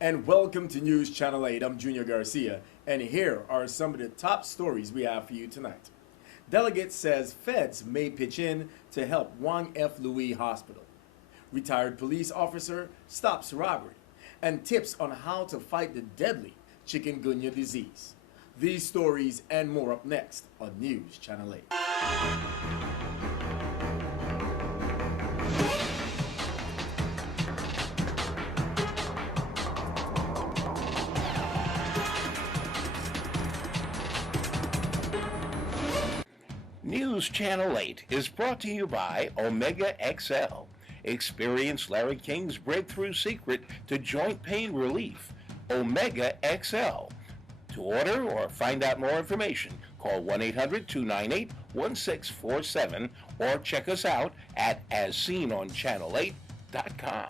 And welcome to News Channel 8. I'm Junior Garcia, and here are some of the top stories we have for you tonight. Delegate says feds may pitch in to help Wang F. Louis Hospital. Retired police officer stops robbery, and tips on how to fight the deadly chikungunya disease. These stories and more up next on News Channel 8. News Channel 8 is brought to you by Omega XL. Experience Larry King's breakthrough secret to joint pain relief, Omega XL. To order or find out more information, call 1-800-298-1647 or check us out at asseenonchanel8.com.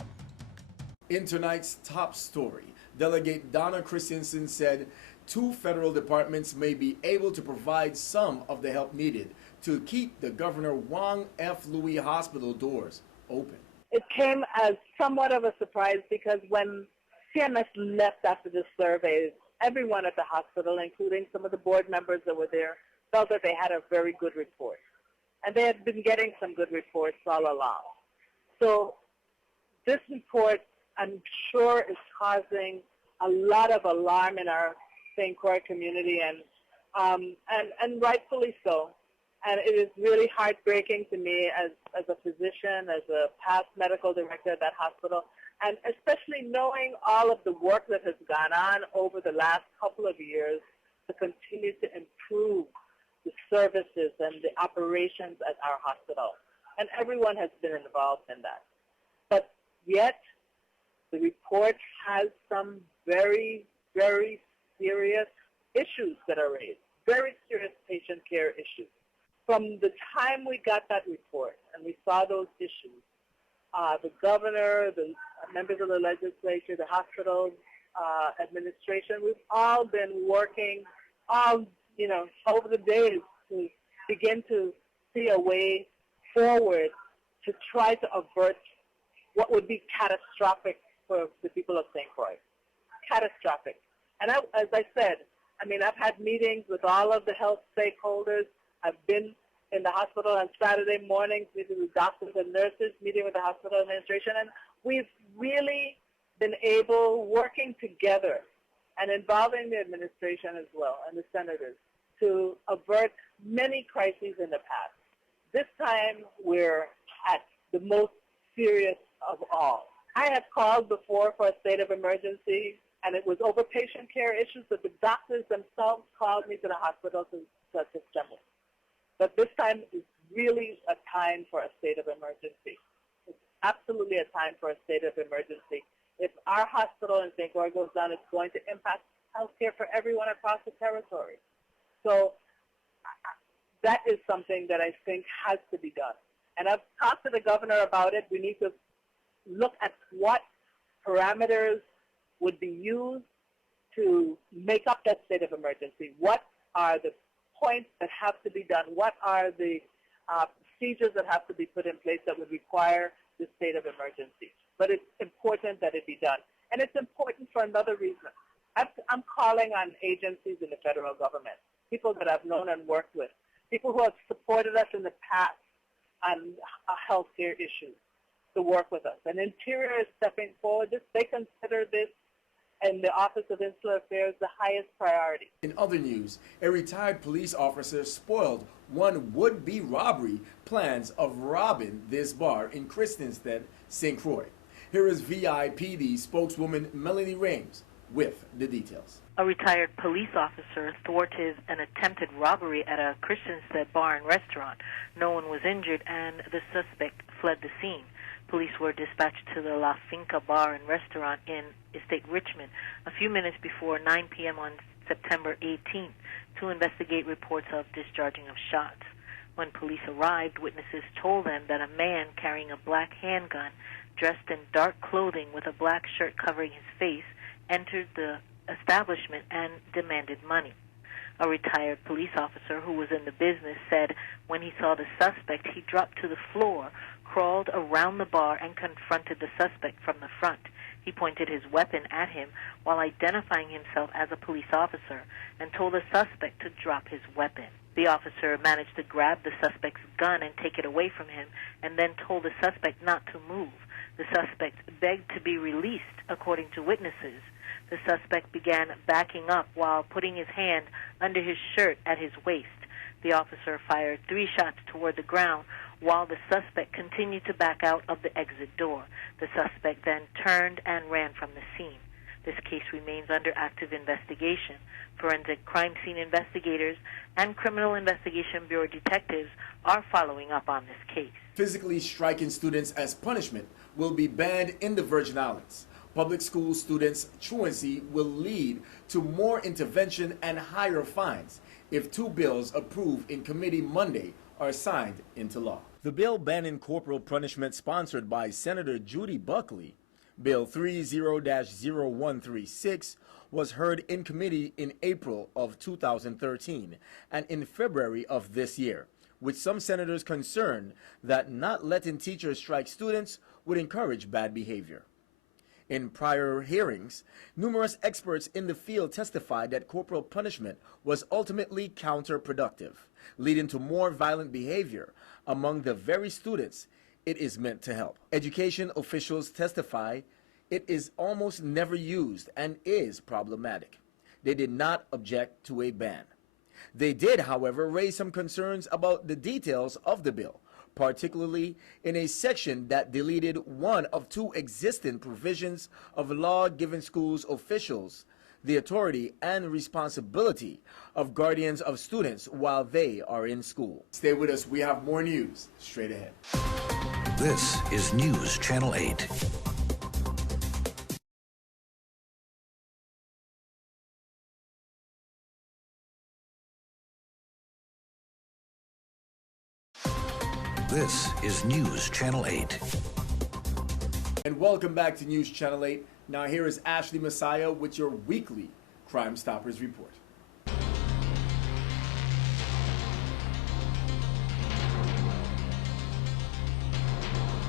In tonight's top story, Delegate Donna Christensen said 2 federal departments may be able to provide some of the help needed to keep the Governor Wang F. Louis Hospital doors open. It came as somewhat of a surprise because when CMS left after the survey, everyone at the hospital, including some of the board members that were there, felt that they had a very good report. And they had been getting some good reports all along. So this report, I'm sure, is causing a lot of alarm in our St. Croix community, and rightfully so. And it is really heartbreaking to me as a physician, as a past medical director at that hospital, and especially knowing all of the work that has gone on over the last couple of years to continue to improve the services and the operations at our hospital. And everyone has been involved in that. But yet, the report has some very, very serious issues that are raised, very serious patient care issues. From the time we got that report and we saw those issues, the governor, the members of the legislature, the hospital administration, we've all been working over the days to begin to see a way forward to try to avert what would be catastrophic for the people of St. Croix. Catastrophic. And as I said, I've had meetings with all of the health stakeholders. I've been in the hospital on Saturday mornings, meeting with doctors and nurses, meeting with the hospital administration, and we've really been able, working together and involving the administration as well and the senators, to avert many crises in the past. This time, we're at the most serious of all. I have called before for a state of emergency, and it was over patient care issues, but the doctors themselves called me to the hospital to assemble. But this time is really a time for a state of emergency. It's absolutely a time for a state of emergency. If our hospital in St. Croix goes down, it's going to impact healthcare for everyone across the territory. So that is something that I think has to be done. And I've talked to the governor about it. We need to look at what parameters would be used to make up that state of emergency. What are the points that have to be done? What are the procedures that have to be put in place that would require the state of emergency? But it's important that it be done. And it's important for another reason. I'm calling on agencies in the federal government, people that I've known and worked with, people who have supported us in the past on health care issues, to work with us. And Interior is stepping forward. They consider this and the Office of Insular Affairs the highest priority. In other news, a retired police officer spoiled one would-be robbery plans of robbing this bar in Christenstead, St. Croix. Here is WSVI-TV spokeswoman Melanie Rames with the details. A retired police officer thwarted an attempted robbery at a Christenstead bar and restaurant. No one was injured, and the suspect fled the scene. Police were dispatched to the La Finca bar and restaurant in Estate Richmond a few minutes before 9 p.m. on September 18th to investigate reports of discharging of shots. When police arrived, witnesses told them that a man carrying a black handgun, dressed in dark clothing with a black shirt covering his face, entered the establishment and demanded money. A retired police officer who was in the business said when he saw the suspect, he dropped to the floor, crawled around the bar and confronted the suspect from the front. He pointed his weapon at him while identifying himself as a police officer and told the suspect to drop his weapon. The officer managed to grab the suspect's gun and take it away from him, and then told the suspect not to move. The suspect begged to be released, according to witnesses. The suspect began backing up while putting his hand under his shirt at his waist. The officer fired 3 shots toward the ground while the suspect continued to back out of the exit door. The suspect then turned and ran from the scene. This case remains under active investigation. Forensic crime scene investigators and Criminal Investigation Bureau detectives are following up on this case. Physically striking students as punishment will be banned in the Virgin Islands. Public school students' truancy will lead to more intervention and higher fines if 2 bills approved in committee Monday are signed into law. The bill banning corporal punishment, sponsored by Senator Judy Buckley, Bill 30-0136, was heard in committee in April of 2013 and in February of this year, with some senators concerned that not letting teachers strike students would encourage bad behavior. In prior hearings, numerous experts in the field testified that corporal punishment was ultimately counterproductive, leading to more violent behavior among the very students it is meant to help. Education officials testify it is almost never used and is problematic. They did not object to a ban. They did, however, raise some concerns about the details of the bill, particularly in a section that deleted one of 2 existing provisions of law giving schools officials the authority and responsibility of guardians of students while they are in school. Stay with us. We have more news straight ahead. This is News Channel 8. This is News Channel 8. And welcome back to News Channel 8. Now here is Ashley Messiah with your weekly Crime Stoppers report.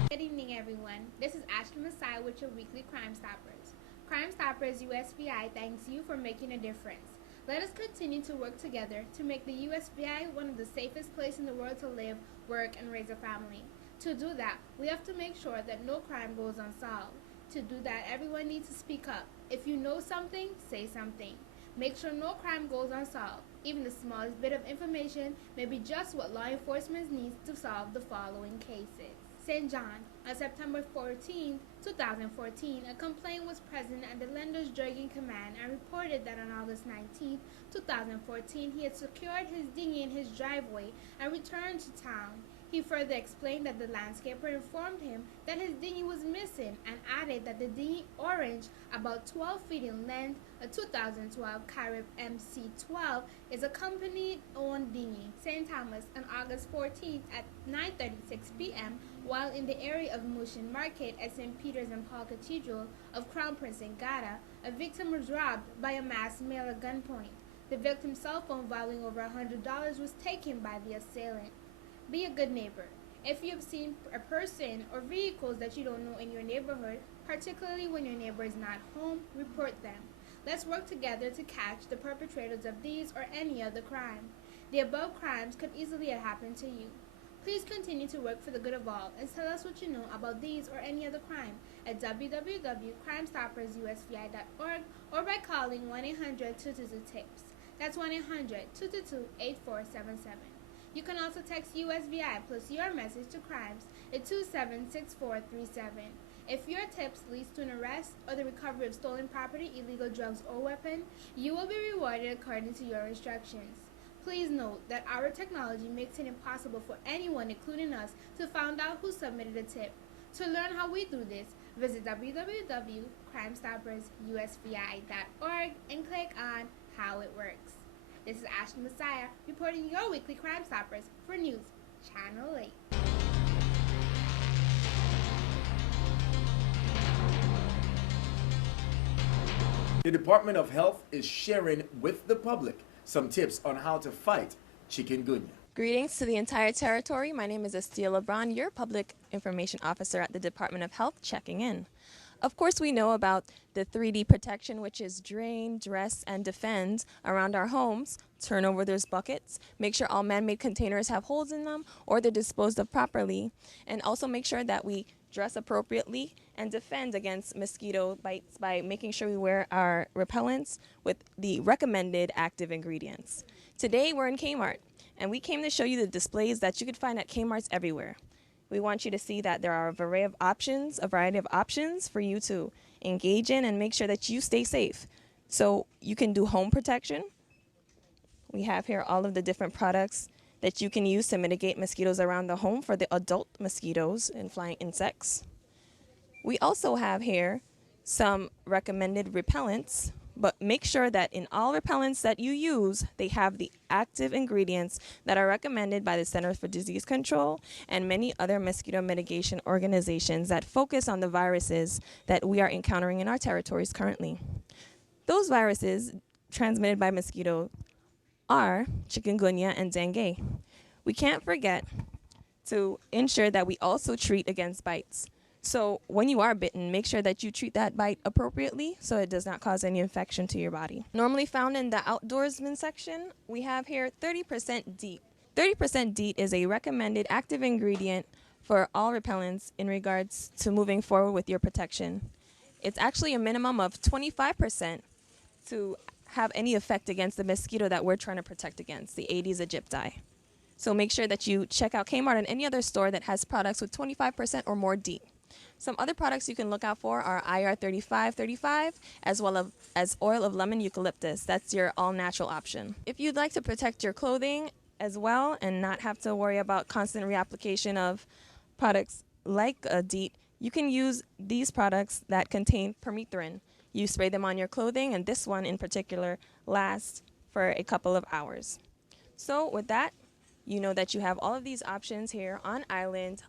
Good evening, everyone. This is Ashley Messiah with your weekly Crime Stoppers. Crime Stoppers USVI thanks you for making a difference. Let us continue to work together to make the USVI one of the safest places in the world to live, work, and raise a family. To do that, we have to make sure that no crime goes unsolved. To do that, everyone needs to speak up. If you know something, say something. Make sure no crime goes unsolved. Even the smallest bit of information may be just what law enforcement needs to solve the following cases. St. John, on September 14, 2014, a complaint was present at the lender's dredging command and reported that on August 19, 2014, he had secured his dinghy in his driveway and returned to town. He further explained that the landscaper informed him that his dinghy was missing and added that the dinghy Orange, about 12 feet in length, a 2012 Carib MC-12, is a company-owned dinghy. St. Thomas, on August 14th at 9:36 p.m., while in the area of Mushin Market at St. Peter's and Paul Cathedral of Crown Prince in Gata, a victim was robbed by a masked male at gunpoint. The victim's cell phone, valuing over $100, was taken by the assailant. Be a good neighbor. If you have seen a person or vehicles that you don't know in your neighborhood, particularly when your neighbor is not home, report them. Let's work together to catch the perpetrators of these or any other crime. The above crimes could easily have happened to you. Please continue to work for the good of all and tell us what you know about these or any other crime at www.crimestoppersusvi.org or by calling 1-800-222-TIPS. That's 1-800-222-8477. You can also text USVI plus your message to crimes at 276437. If your tips leads to an arrest or the recovery of stolen property, illegal drugs, or weapon, you will be rewarded according to your instructions. Please note that our technology makes it impossible for anyone, including us, to find out who submitted a tip. To learn how we do this, visit www.crimestoppersusvi.org and click on How It Works. This is Ashley Messiah reporting your weekly Crime Stoppers for News Channel 8. The Department of Health is sharing with the public some tips on how to fight chikungunya. Greetings to the entire territory. My name is Estia LeBron, your Public Information Officer at the Department of Health, checking in. Of course, we know about the 3D protection, which is drain, dress, and defend around our homes. Turn over those buckets. Make sure all man-made containers have holes in them or they're disposed of properly. And also make sure that we dress appropriately and defend against mosquito bites by making sure we wear our repellents with the recommended active ingredients. Today, we're in Kmart, and we came to show you the displays that you could find at Kmart's everywhere. We want you to see that there are a variety of options for you to engage in and make sure that you stay safe. So you can do home protection. We have here all of the different products that you can use to mitigate mosquitoes around the home for the adult mosquitoes and flying insects. We also have here some recommended repellents, but make sure that in all repellents that you use, they have the active ingredients that are recommended by the Centers for Disease Control and many other mosquito mitigation organizations that focus on the viruses that we are encountering in our territories currently. Those viruses transmitted by mosquitoes are chikungunya and dengue. We can't forget to ensure that we also treat against bites. So when you are bitten, make sure that you treat that bite appropriately so it does not cause any infection to your body. Normally found in the outdoorsman section, we have here 30% DEET. 30% DEET is a recommended active ingredient for all repellents in regards to moving forward with your protection. It's actually a minimum of 25% to have any effect against the mosquito that we're trying to protect against, the Aedes aegypti. So make sure that you check out Kmart and any other store that has products with 25% or more DEET. Some other products you can look out for are IR 3535 as well as oil of lemon eucalyptus. That's your all-natural option. If you'd like to protect your clothing as well and not have to worry about constant reapplication of products like DEET, you can use these products that contain permethrin. You spray them on your clothing, and this one in particular lasts for a couple of hours. So with that, you know that you have all of these options here on island,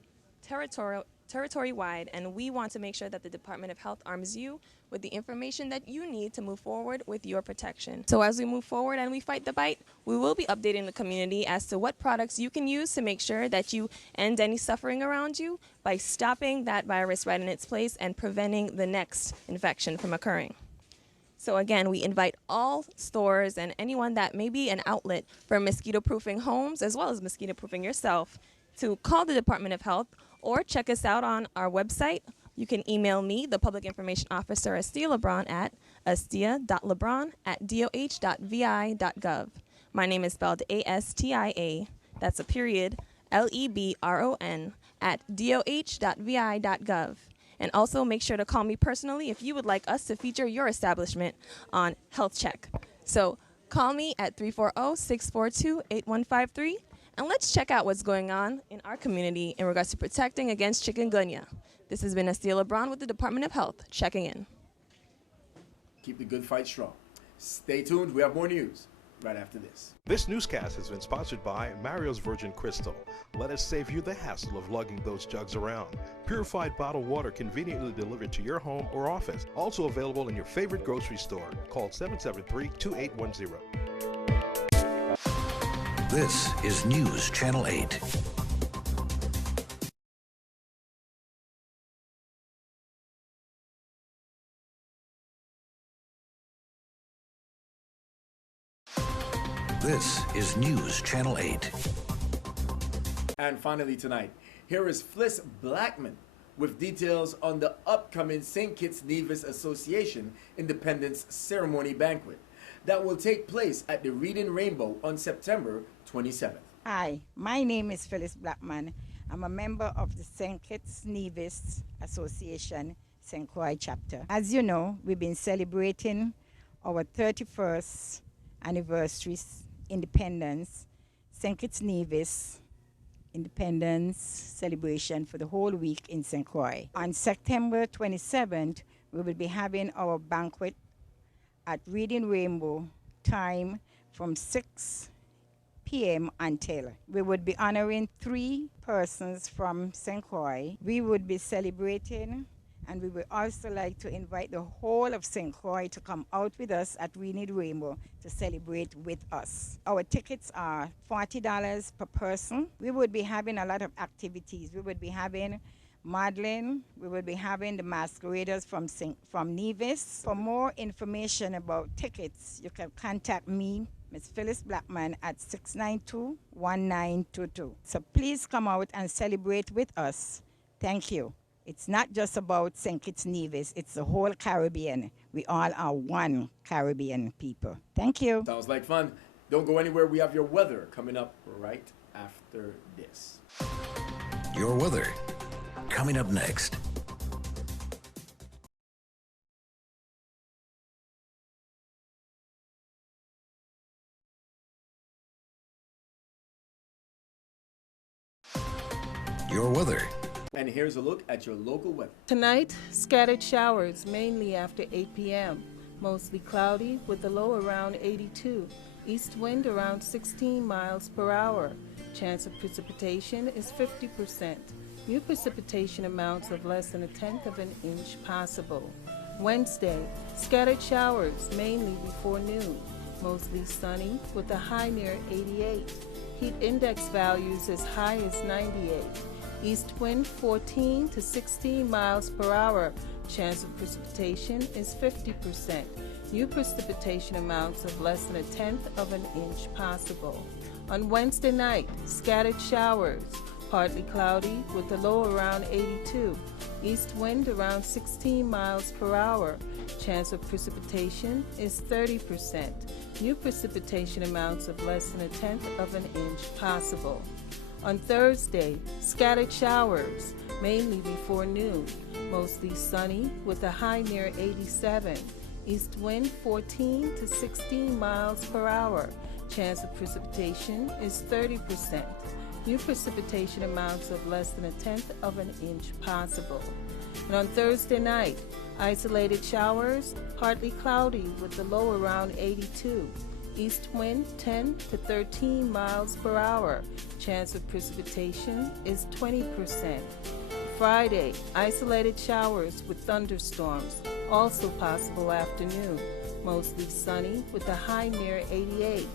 territory-wide, and we want to make sure that the Department of Health arms you with the information that you need to move forward with your protection. So as we move forward and we fight the bite, we will be updating the community as to what products you can use to make sure that you end any suffering around you by stopping that virus right in its place and preventing the next infection from occurring. So again, we invite all stores and anyone that may be an outlet for mosquito-proofing homes as well as mosquito-proofing yourself to call the Department of Health or check us out on our website. You can email me, the Public Information Officer, Estia LeBron, at astia.lebron@doh.vi.gov. My name is spelled ASTIA, that's a period, LEBRON, at doh.vi.gov. And also make sure to call me personally if you would like us to feature your establishment on Health Check. So call me at 340-642-8153. And let's check out what's going on in our community in regards to protecting against chikungunya. This has been Estia LeBron with the Department of Health, checking in. Keep the good fight strong. Stay tuned. We have more news right after this. This newscast has been sponsored by Mario's Virgin Crystal. Let us save you the hassle of lugging those jugs around. Purified bottled water conveniently delivered to your home or office. Also available in your favorite grocery store. Call 773-2810. This is News Channel 8. This is News Channel 8. And finally tonight, here is Fliss Blackman with details on the upcoming St. Kitts Nevis Association Independence Ceremony Banquet that will take place at the Reading Rainbow on September 27th. Hi, my name is Phyllis Blackman. I'm a member of the St. Kitts Nevis Association St. Croix chapter. As you know, we've been celebrating our 31st anniversary independence, St. Kitts Nevis independence celebration for the whole week in St. Croix. On September 27th, we will be having our banquet at Reading Rainbow, time from 6 p.m. until. We would be honoring 3 persons from St. Croix. We would be celebrating And we would also like to invite the whole of St. Croix to come out with us at We Need Rainbow to celebrate with us. Our tickets are $40 per person. We would be having a lot of activities. We would be having modeling. We will be having the masqueraders from Nevis. For more information about tickets, you can contact me, Ms. Phyllis Blackman, at 692-1922. So please come out and celebrate with us. Thank you. It's not just about St. Kitts Nevis, it's the whole Caribbean. We all are one Caribbean people. Thank you. Sounds like fun. Don't go anywhere. We have your weather coming up right after this. Your weather coming up next. Your weather. And here's a look at your local weather. Tonight, scattered showers, mainly after 8 p.m. Mostly cloudy with a low around 82. East wind around 16 miles per hour. Chance of precipitation is 50%. New precipitation amounts of less than 1/10 of an inch possible. Wednesday, scattered showers, mainly before noon. Mostly sunny with a high near 88. Heat index values as high as 98. East wind 14 to 16 miles per hour. Chance of precipitation is 50%. New precipitation amounts of less than 1/10 of an inch possible. On Wednesday night, scattered showers, partly cloudy with a low around 82. East wind around 16 miles per hour. Chance of precipitation is 30%. New precipitation amounts of less than 1/10 of an inch possible. On Thursday, scattered showers, mainly before noon. Mostly sunny with a high near 87. East wind 14 to 16 miles per hour. Chance of precipitation is 30%. New precipitation amounts of less than 1/10 of an inch possible. And on Thursday night, isolated showers, partly cloudy with a low around 82. East wind 10 to 13 miles per hour. Chance of precipitation is 20%. Friday, isolated showers with thunderstorms, also possible afternoon. Mostly sunny with a high near 88.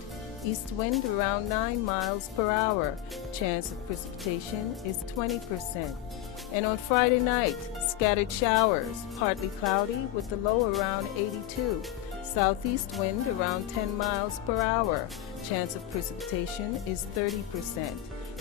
East wind around 9 miles per hour. Chance of precipitation is 20%. And on Friday night, scattered showers, partly cloudy with a low around 82. Southeast wind around 10 miles per hour. Chance of precipitation is 30%.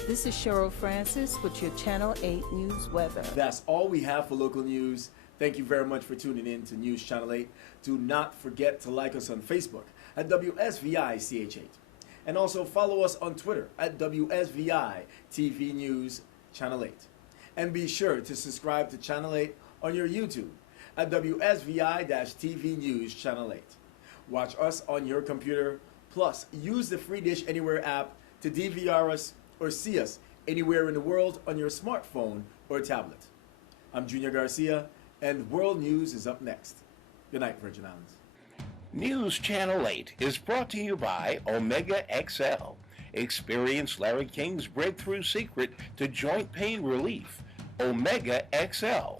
This is Cheryl Francis with your Channel 8 News Weather. That's all we have for local news. Thank you very much for tuning in to News Channel 8. Do not forget to like us on Facebook at WSVI-CH8. And also follow us on Twitter at WSVI-TV News Channel 8. And be sure to subscribe to Channel 8 on your YouTube at WSVI-TV News Channel 8. Watch us on your computer, plus use the free Dish Anywhere app to DVR us or see us anywhere in the world on your smartphone or tablet. I'm Junior Garcia, and World News is up next. Good night, Virgin Islands. News Channel 8 is brought to you by Omega XL. Experience Larry King's breakthrough secret to joint pain relief, Omega XL.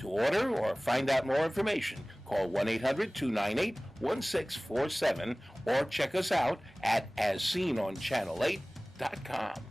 To order or find out more information, call 1-800-298-1647 or check us out at asseenonchanel8.com.